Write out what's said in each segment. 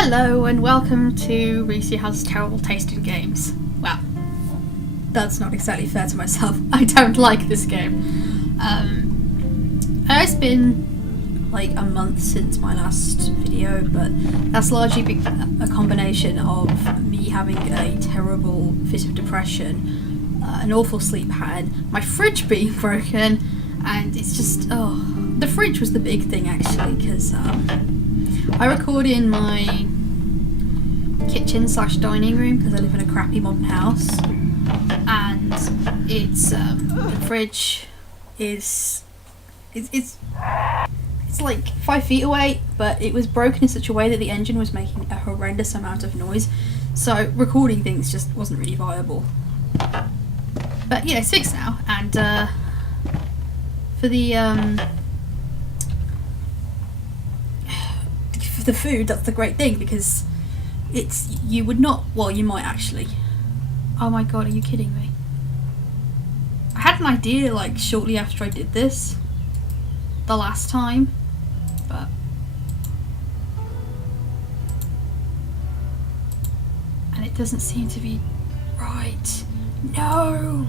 Hello and welcome to Reese has terrible taste in games. Well, that's not exactly fair to myself. I don't like this game. It's been like a month since my last video, but that's largely a combination of me having a terrible fit of depression, an awful sleep pattern, my fridge being broken, and it's just, the fridge was the big thing actually, because I record in my kitchen/dining room because I live in a crappy modern house, and it's the fridge is it's like 5 feet away, but it was broken in such a way that the engine was making a horrendous amount of noise, so recording things just wasn't really viable. But yeah, it's fixed now, and for the food, that's the great thing, because you would not, well, you might actually. Oh my god, are you kidding me? I had an idea like shortly after I did this the last time, but and it doesn't seem to be right. No.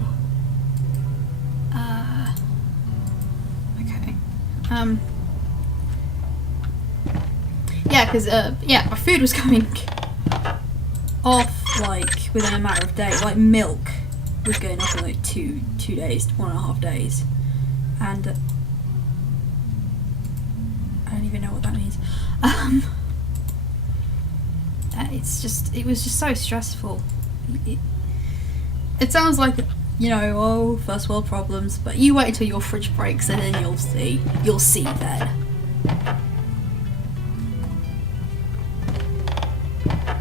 Okay. Yeah, because my food was coming off like within a matter of days. Like milk was going off in like two days, 1.5 days, and I don't even know what that means. It was just so stressful. It sounds like, first world problems, but you wait until your fridge breaks and then you'll see then.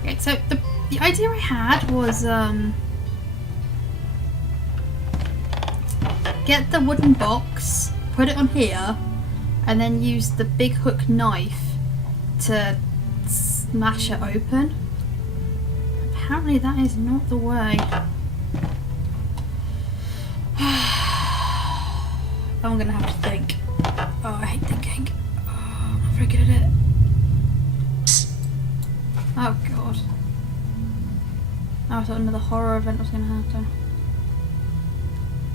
Okay, so the idea I had was get the wooden box, put it on here, and then use the big hook knife to smash it open. Apparently that is not the way. I'm gonna have to think. Oh, I hate thinking. Oh, I'm not very good at it. Oh god. I thought another horror event was gonna happen.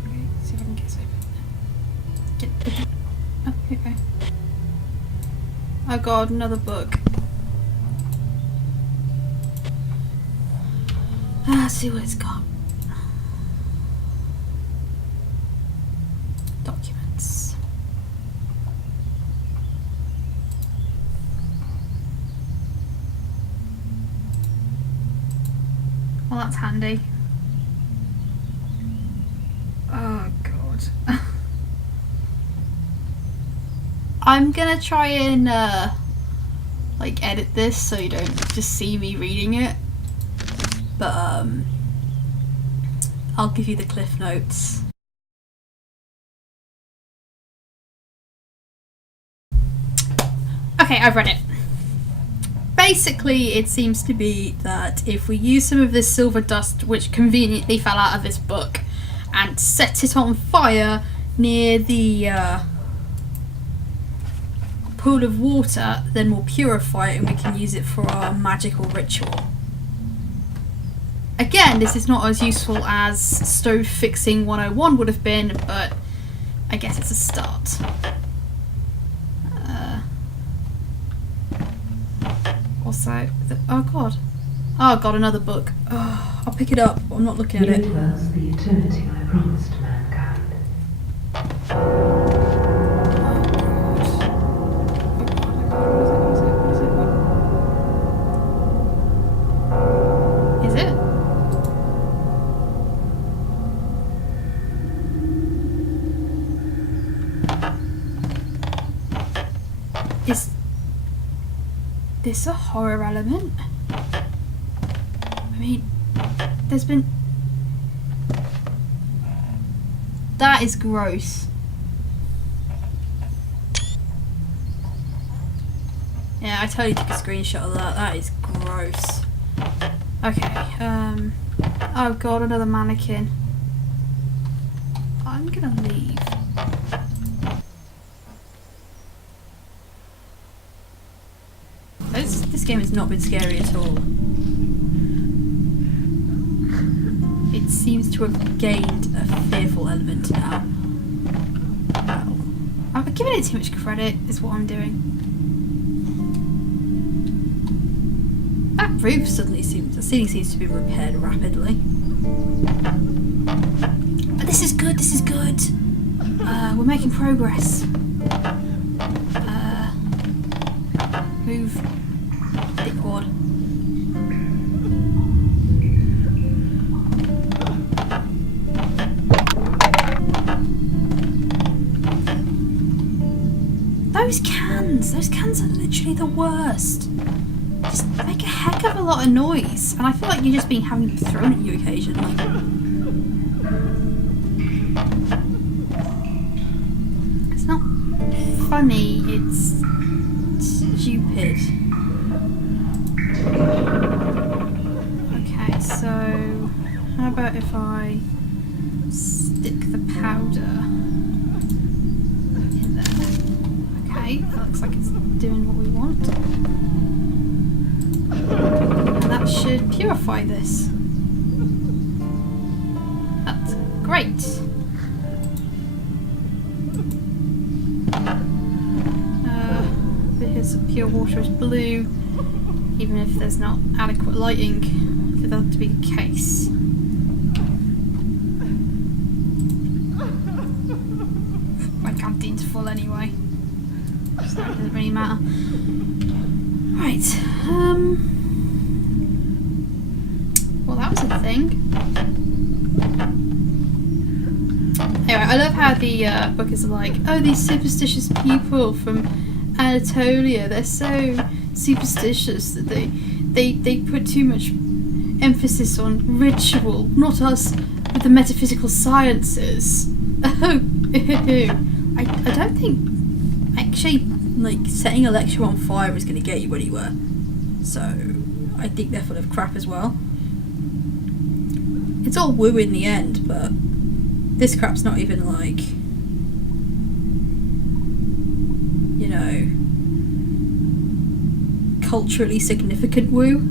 Okay, let's see if I can get this open. Oh, okay. Oh god, another book. Let's see what it's got. Documents. Well, that's handy. Oh god. I'm gonna try and edit this so you don't just see me reading it, but I'll give you the cliff notes. Okay, I've read it. Basically, it seems to be that if we use some of this silver dust, which conveniently fell out of this book, and set it on fire near the pool of water, then we'll purify it and we can use it for our magical ritual. Again, this is not as useful as stove fixing 101 would have been, but I guess it's a start. Also, oh god, another book. Oh, I'll pick it up, but I'm not looking at it. Universe, the eternity I promised mankind. Is it? Is this a horror element? I mean, there's been... That is gross. Yeah, I totally took a screenshot of that. That is gross. Okay, oh god, another mannequin. I'm gonna leave. This this game has not been scary at all. It seems to have gained a fearful element now. Well, I'm giving it too much credit, is what I'm doing. That roof suddenly seems, the ceiling seems to be repaired rapidly. But this is good, this is good. We're making progress. Move. Dickwad. Those cans are literally the worst. Just make a heck of a lot of noise, and I feel like you're just being having them thrown at you occasionally. It's not funny, it's stupid. Okay, so how about if I stick the powder in there? Okay, that looks like it's doing what we want. And that should purify this. That's great. Because pure water is blue, even if there's not adequate lighting for that to be the case. My canteen's full anyway, so it doesn't really matter. Right, well, that was a thing. Anyway, I love how the book is like, oh, these superstitious people from Anatolia, they're so superstitious that they put too much emphasis on ritual, not us with the metaphysical sciences. Oh, I don't think actually like setting a lecture on fire is going to get you anywhere, so I think they're full of crap as well. It's all woo in the end, but this crap's not even like, you know, culturally significant woo.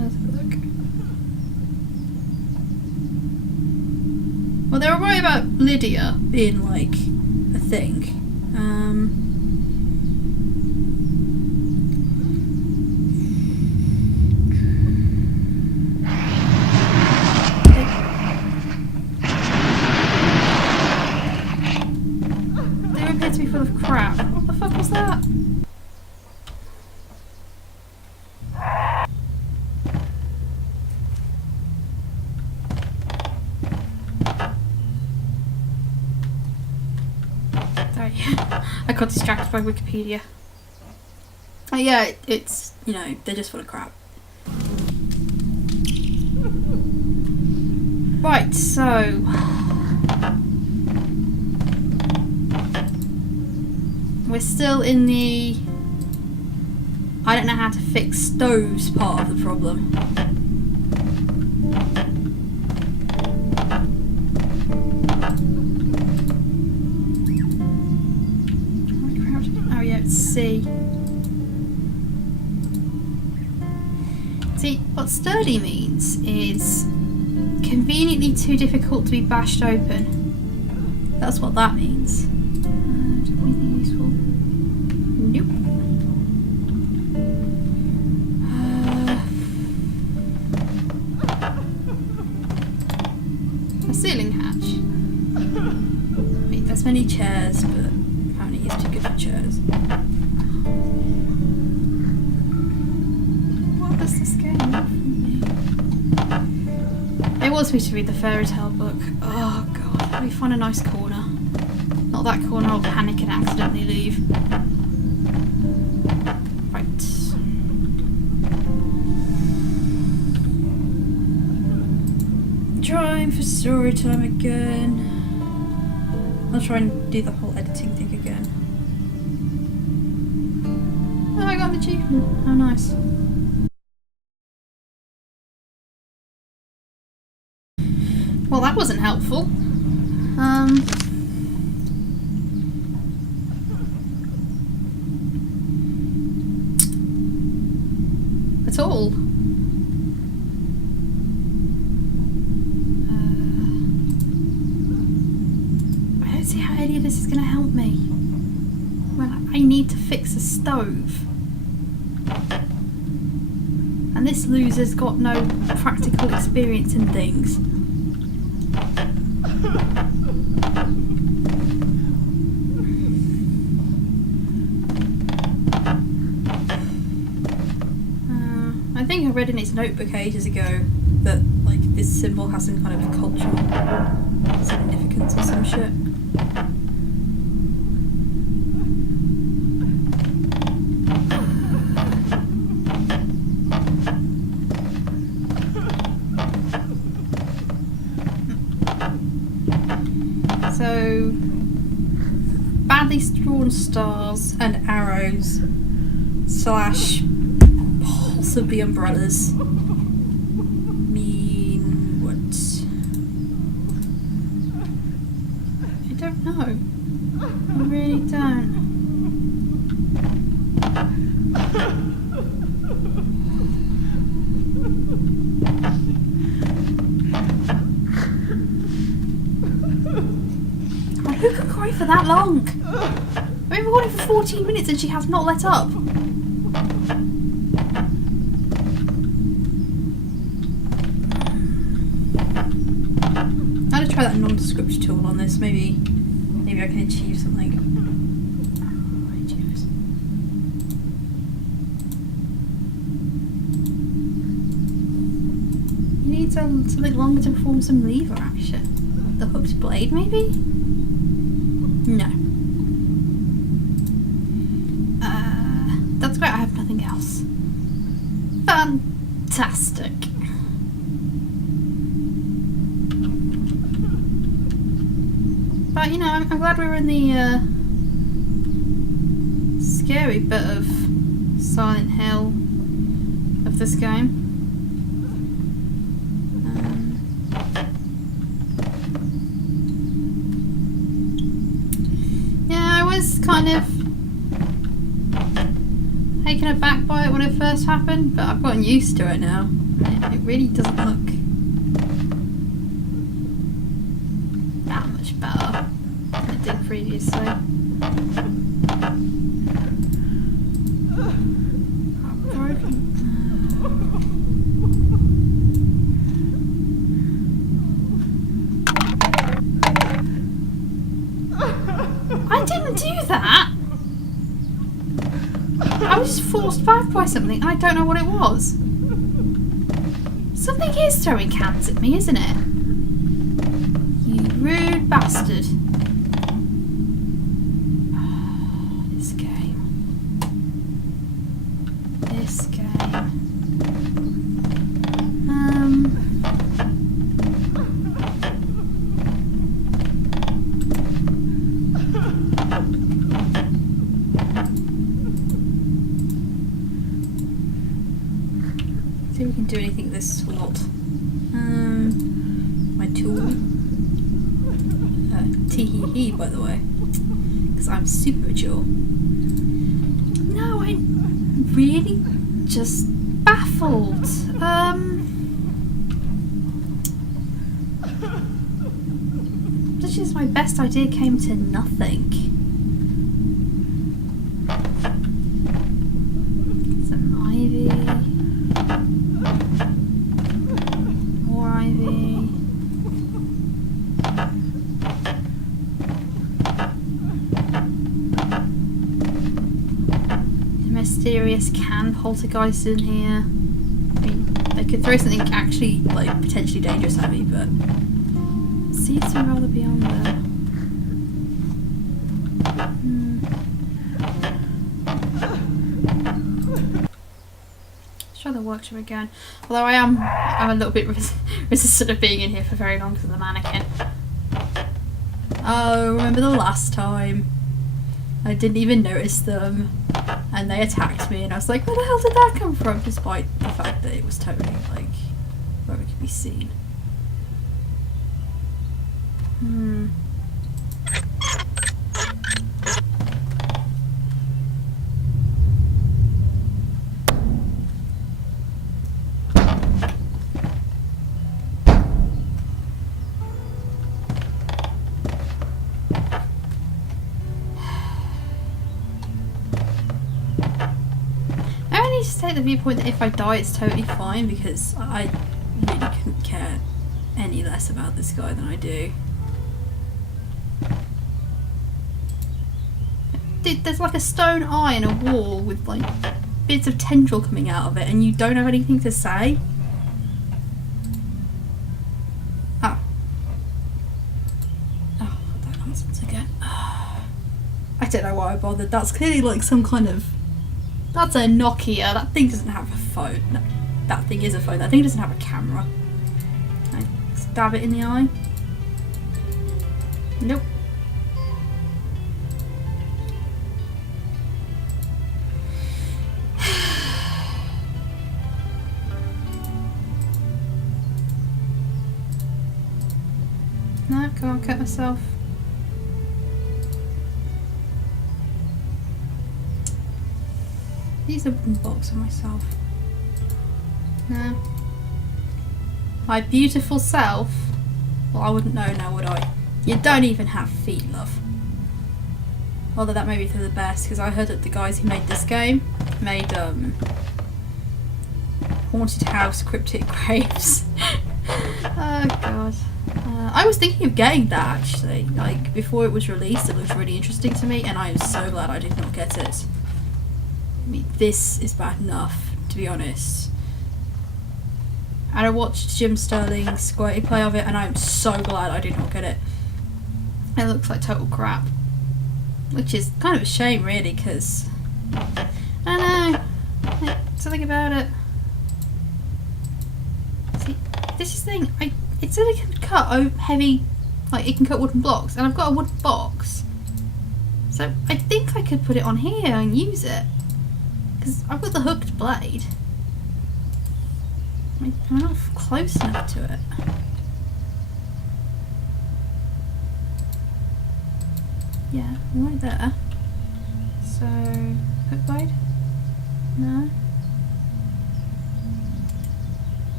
Let's have a look. Well, they were right about Lydia being like a thing. They appear to be full of crap. What the fuck was that? Sorry, I got distracted by Wikipedia. Oh yeah, it's, you know, they're just full of crap. Right, so we're still in the I don't know how to fix stoves part of the problem. Oh yeah, it's C. See, what sturdy means is conveniently too difficult to be bashed open. That's what that means. Anything useful? Nope. A ceiling hatch. I mean, there's many chairs, but apparently it's too good for chairs. What does this game want from me? It wants me to read the fairy tale book. Oh god, let me find a nice corner. Not that corner, I'll panic and accidentally leave. Right. Trying for story time again. I'll try and do the whole editing thing again. Oh, I got an achievement. How nice. Well, that wasn't helpful. at all. I don't see how any of this is going to help me. Well, I need to fix a stove. And this loser's got no practical experience in things. I think I read in its notebook ages ago that like this symbol has some kind of cultural significance or some shit. So badly drawn stars and arrows slash possibly umbrellas mean what? I don't know. I really don't. Oh, who can cry for that long? I've been recording for 14 minutes and she has not let up. I'm gonna try that nondescript tool on this. Maybe I can achieve something. You need something longer to perform some lever action. The hooked blade, maybe? No. That's great. I have nothing else. Fantastic. But you know, I'm glad we were in the scary bit of Silent Hill of this game. Yeah, I was kind of taken aback by it when it first happened, but I've gotten used to it now. It really doesn't look that much better than it did previously. I didn't do that! I was just forced back by something. I don't know what it was. Something is throwing cans at me, isn't it? You rude bastard. This game. This game. See if we can do anything with this slot. My tool. Tee-hee-hee, by the way. Because I'm super mature. No, I'm really just baffled. This is my best idea came to nothing. Some ivy. More ivy. The mysterious can poltergeist in here. I mean, they could throw something actually, like, potentially dangerous at me, but seems to rather be on there. Let's try the workshop again. Although I'm a little bit resistant of being in here for very long because of the mannequin. Oh, remember the last time? I didn't even notice them and they attacked me and I was like, where the hell did that come from? Despite the fact that it was totally like where it could be seen. need to take the viewpoint that if I die, it's totally fine, because I really couldn't care any less about this guy than I do. Dude, there's like a stone eye in a wall with like bits of tendril coming out of it, and you don't have anything to say? Oh. Oh, that nonsense again. I don't know why I bothered. That's clearly like some kind of... That's a Nokia. That thing doesn't have a phone. No, that thing is a phone. That thing doesn't have a camera. Can I stab it in the eye? Nope. No, can't cut myself. Use a wooden box for myself. No. My beautiful self? Well, I wouldn't know now, would I? You don't even have feet, love. Although that may be for the best, because I heard that the guys who made this game made Haunted House Cryptic Graves. Oh god. I was thinking of getting that actually. Like, before it was released, it looked really interesting to me, and I am so glad I did not get it. I mean, this is bad enough, to be honest. And I watched Jim Sterling's Squirty play of it, and I'm so glad I did not get it. It looks like total crap. Which is kind of a shame, really, because... I don't know. Like, something about it. See, this is the thing. It said it can cut heavy... Like, it can cut wooden blocks, and I've got a wooden box. So, I think I could put it on here and use it. Because I've got the hooked blade. I'm not close enough to it. Yeah, right there. So, hook blade? No.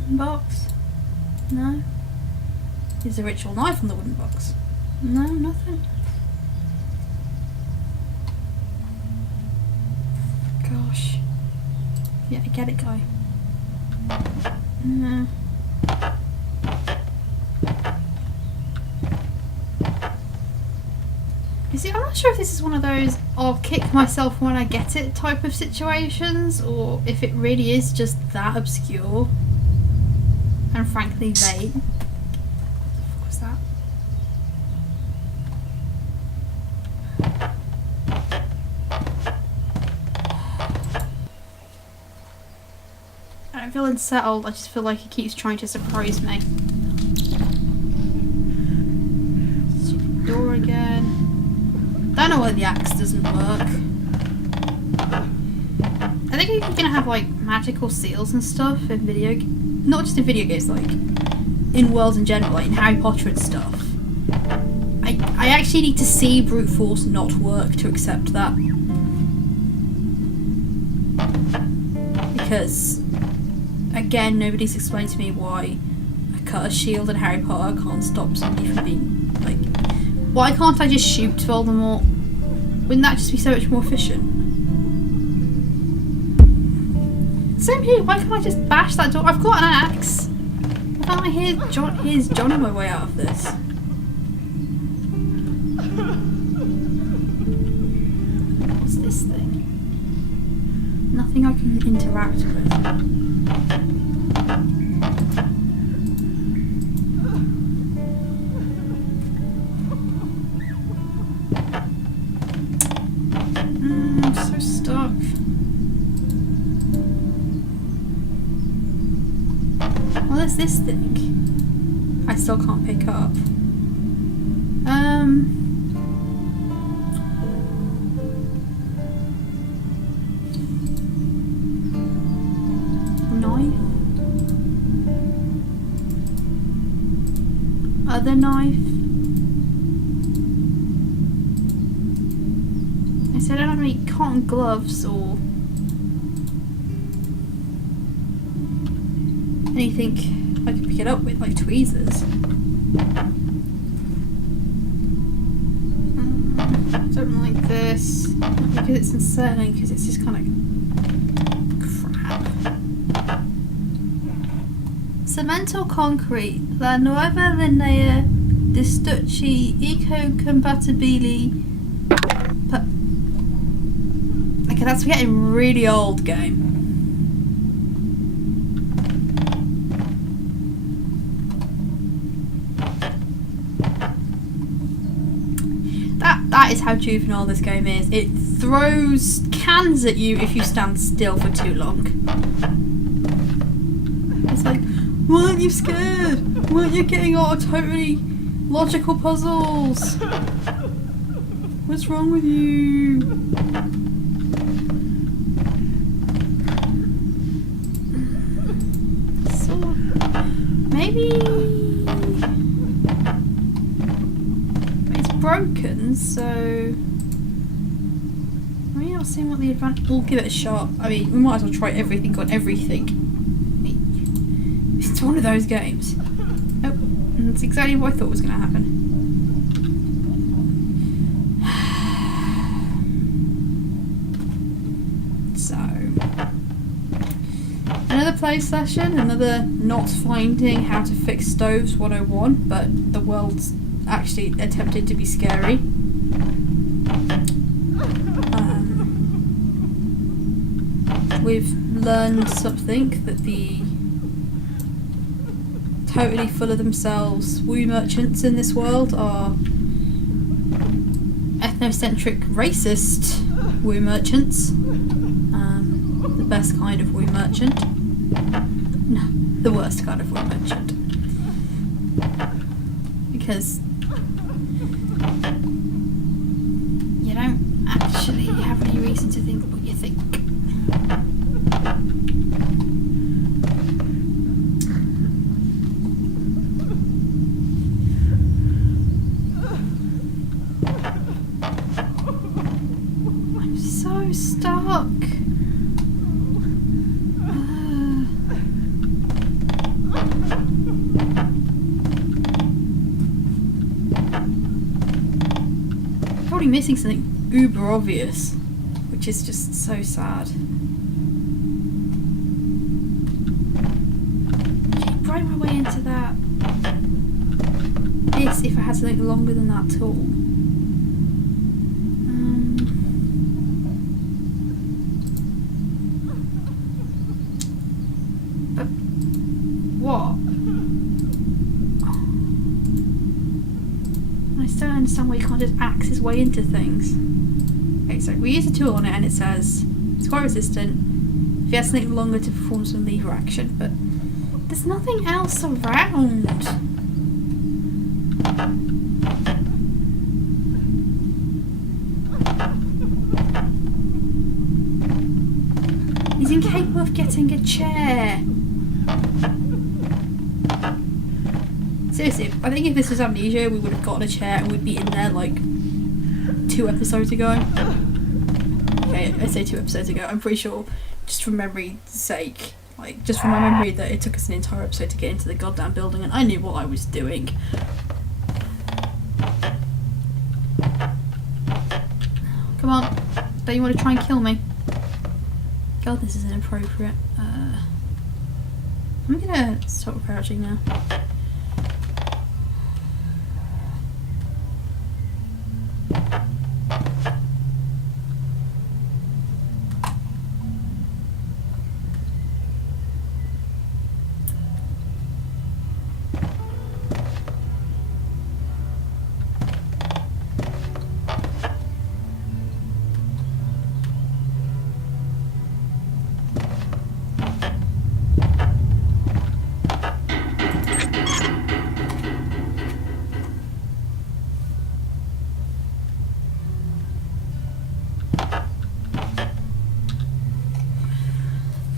Wooden box? No. Is the ritual knife on the wooden box? No, nothing. Gosh. Yeah, I get it, guy. No. You see, I'm not sure if this is one of those I'll kick myself when I get it type of situations, or if it really is just that obscure and frankly vague. What the fuck was that? I don't feel unsettled, I just feel like he keeps trying to surprise me. Stupid door again. Don't know why the axe doesn't work. I think if you're gonna have like magical seals and stuff in not just in video games, like in worlds in general, like in Harry Potter and stuff, I actually need to see brute force not work to accept that. Because again, nobody's explained to me why a cutter shield in Harry Potter can't stop somebody from being like... Why can't I just shoot Voldemort? Wouldn't that just be so much more efficient? Same here, why can't I just bash that door? I've got an axe! Why can't I hear Johnny my way out of this? What's this thing? Nothing I can interact with. I'm so stuck. Well, there's this thing I still can't pick up. Knife? Other knife? I said I don't have any cotton gloves or anything I can pick it up with, like tweezers. Something like this. Pick because it's unsettling, because it's just kind of crap. Cement or concrete? La nuova linea di stucci ecocompatibili. Okay, that's getting really old, game. That is how juvenile this game is. It throws cans at you if you stand still for too long. It's like, why aren't you scared? Why aren't you getting out of totally logical puzzles? What's wrong with you? So, maybe it's broken, so maybe I'll see what the advantage. We'll give it a shot. I mean, we might as well try everything on everything. It's one of those games. Oh, that's exactly what I thought was going to happen. So, another play session, another not finding how to fix stoves 101, but the world's actually attempted to be scary. We've learned something, that the totally full of themselves woo merchants in this world are ethnocentric, racist woo merchants. The best kind of woo merchant. No, the worst kind of woo merchant. Because you don't actually have any reason to think what you think. Stuck. Probably missing something uber obvious, which is just so sad. Keep right my way into that. This, if I had something longer than that tool. What? I still don't understand why you can't just axe his way into things. Okay, so we use a tool on it and it says it's quite resistant. If you have something longer to perform some lever action, but there's nothing else around. He's incapable of getting a chair. Seriously, I think if this was Amnesia, we would have gotten a chair and we'd be in there like 2 episodes ago. Okay, I say 2 episodes ago. I'm pretty sure, just from memory's sake, like just from my memory, that it took us an entire episode to get into the goddamn building, and I knew what I was doing. Come on, don't you want to try and kill me? God, this is inappropriate. I'm gonna stop crouching now.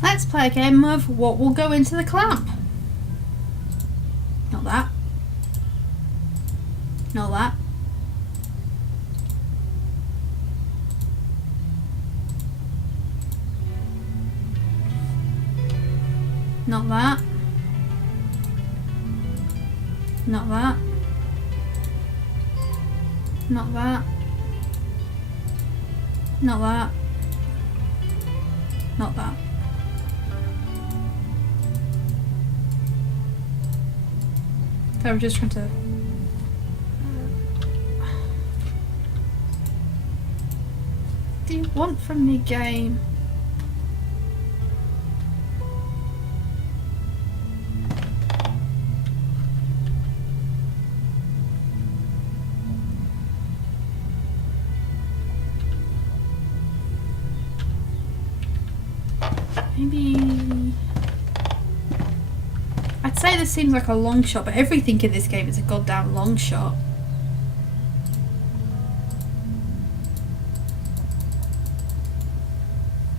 Let's play a game of what will go into the clamp. Not that. Not that. Not that. Not that. Not that. Not that. Not that. I'm just trying to... What do you want from me, game? Maybe... I'd say this seems like a long shot, but everything in this game is a goddamn long shot.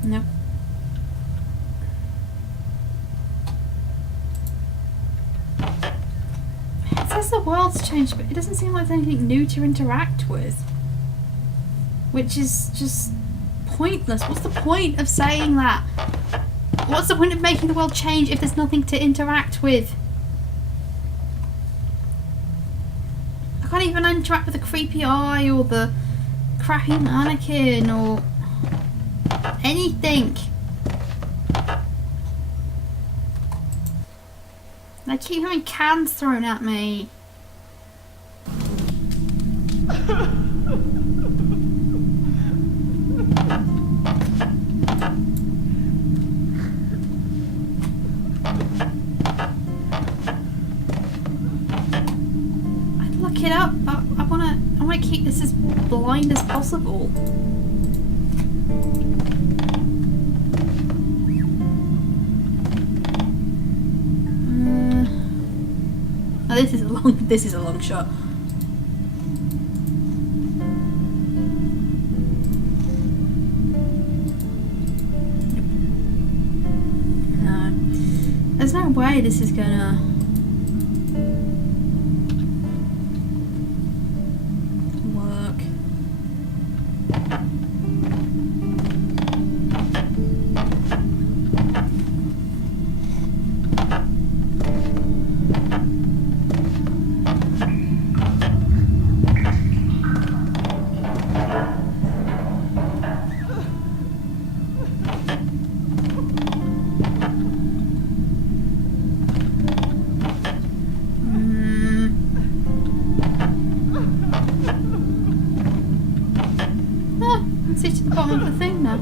Nope. It says the world's changed, but it doesn't seem like there's anything new to interact with. Which is just pointless. What's the point of saying that? What's the point of making the world change if there's nothing to interact with? I can't even interact with the creepy eye or the crappy mannequin or anything. I keep having cans thrown at me. I'd look it up. I wanna keep this as blind as possible. Oh, this is a long shot. No. There's no way this is gonna work. See to the bottom of the thing now.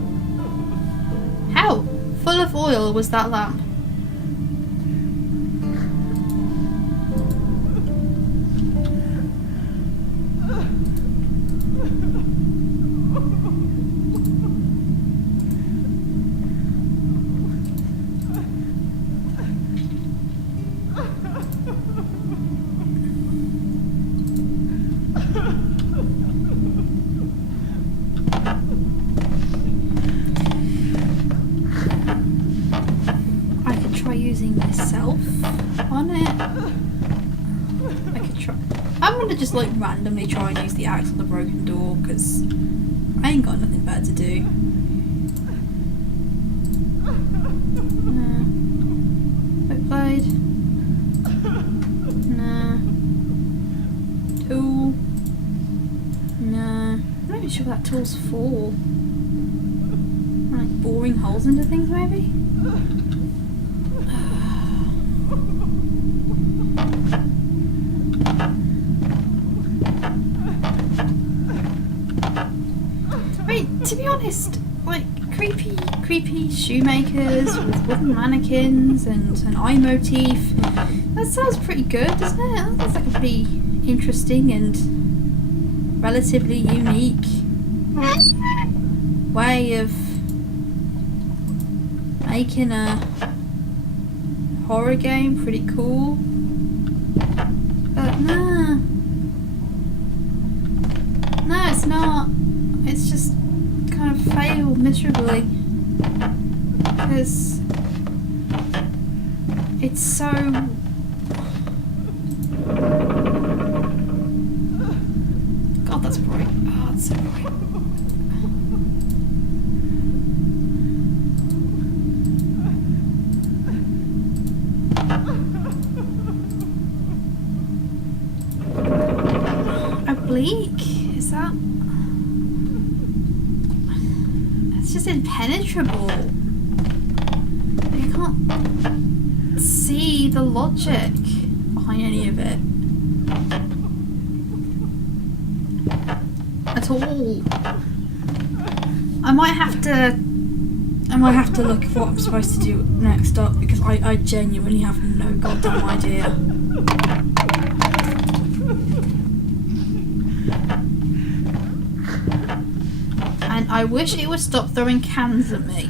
How full of oil was that lamp? Using myself on it. I could try. I'm gonna just like randomly try and use the axe on the broken door because I ain't got nothing better to do. Quick blade. Nah. Tool. Nah. I'm not even sure what that tool's for. Like boring holes into things maybe? To be honest, like creepy shoemakers with wooden mannequins and an eye motif, that sounds pretty good, doesn't it? That sounds like a pretty interesting and relatively unique way of making a horror game. Pretty cool. But nah. No, it's not. It's just kind of failed miserably because it's so God, that's bright. Oh, it's so bright. Oblique? Is that? It's just impenetrable. I can't see the logic behind any of it at all. I might have to look at what I'm supposed to do next up, because I genuinely have no goddamn idea. And I wish it would stop throwing cans at me.